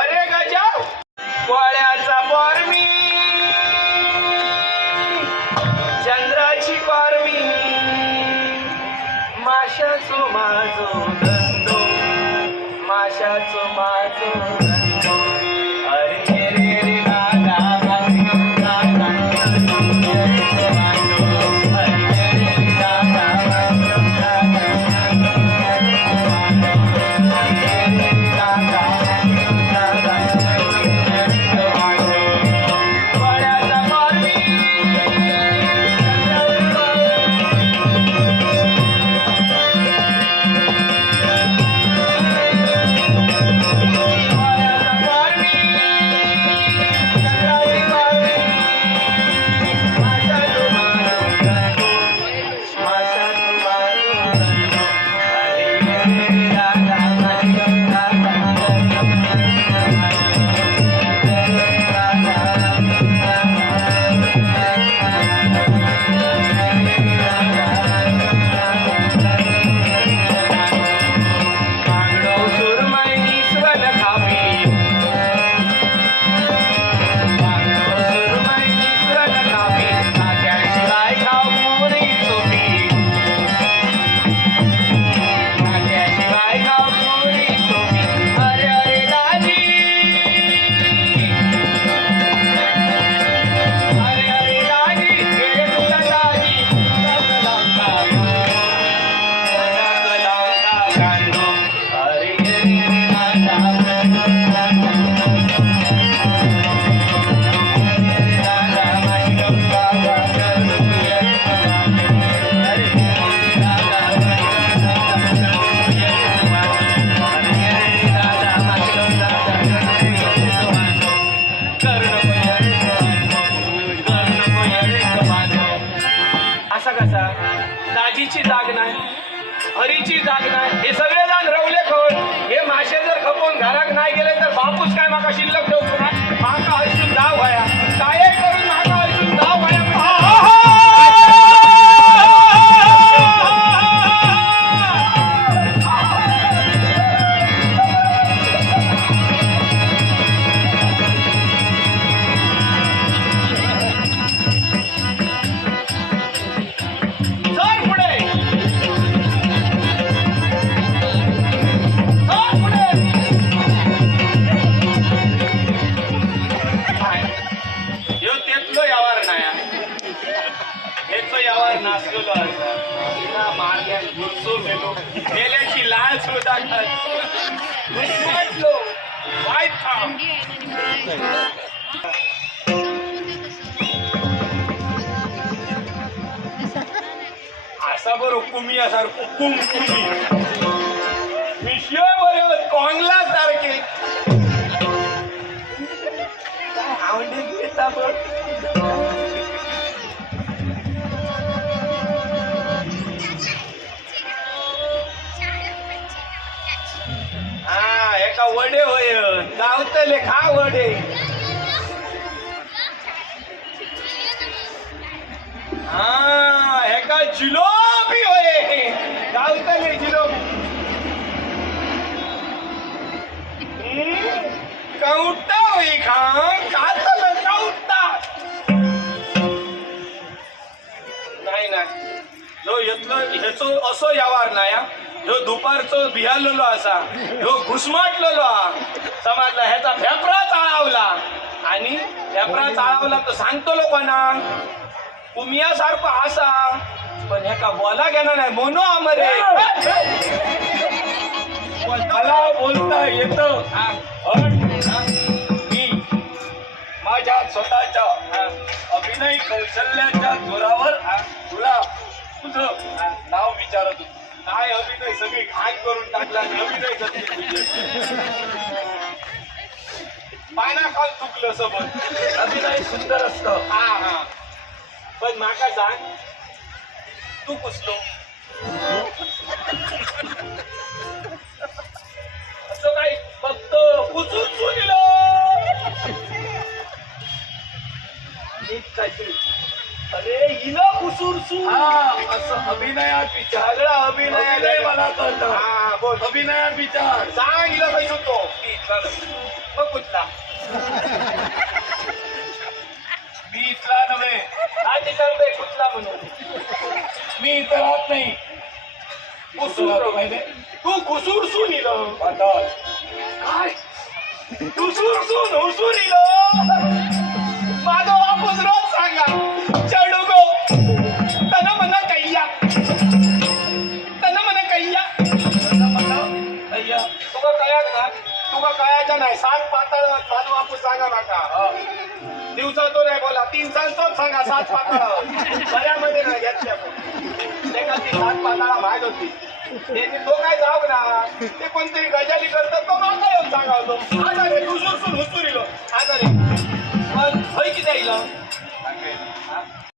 अरे गजा कोळ्याचा पारमी चंद्राची पारमी माशाचो माझो धंदो माशाचो माझो धंदो अरे रे रे दादा दाजीची जाग नाही हरीची जाग नाही हे सगळे जण रवले खोल हे मासे जर खपून घरात नाही गेले तर बापूस काय माका शिल्लक ठेवतो ना माका हसून जाव व्हाया काय करून माका हसून जाव व्हाया मेल्याची लाल सुद्धा असा बरो कुमिया सारखो कुमकुमी मिशियो बरो कोंगला सारखे आवडे घेता एका वडे होय गावतले खा वडे एका जिलोबी होय गावतले जिलोबी कौटा होई खा कातल कौटा नाही नाही जो येतलो ह्याचो असो यावार नाही ह्यो दुपारचो भियालेलो असा ह्यो घुसमाटलेलो हा समाजला ह्याचा फेफरा चाळावला आणि फेफरा चाळावला तर सांगतो लोकांना कुमिया सारखा असा पण ह्याका बोला घेणार नाही मोनो आमरे मला बोलता येतं मी माझ्या स्वतःच्या अभिनय कौशल्याच्या जोरावर तुला तुझं नाव विचारत होतो काय अभिनय सगळी घाण करून टाकला अभिनय करते तुझे पायना काल चुकलं सोबत अभिनय सुंदर असतं पण माका सांग तू कुसलो असं काही फक्त कुसून दिलं नीट काहीतरी अरे हिला कुसूरसू असं अभिनयात विचार सगळा अभिनय अभिनय मला कळतं हा बोल अभिनयात विचार सांग हिला काही सुटतो मग कुठला मी इथला नव्हे आधी करतोय कुठला म्हणून मी इथं राहत नाही कुसूर माहिती तू कुसूरसू निलं पाताळ काय कुसूरसून हुसूर माझा वापस रोज सांगा चढू गो तन मन कैया अय्या तुका कयाक ना तुका कयाचा नाही सात पाताळ माझा वापस सांगा माका दिवसातो नाही बोला 3 सांगतोच सांगा 7 पाताळ बऱ्यामध्ये नाही घेतल्या त्याका ती 7 पाताळा माहीत होती त्याची तो काय जाऊ ना ते कोणतरी गजाली करतात तो माका येऊन सांगा होतो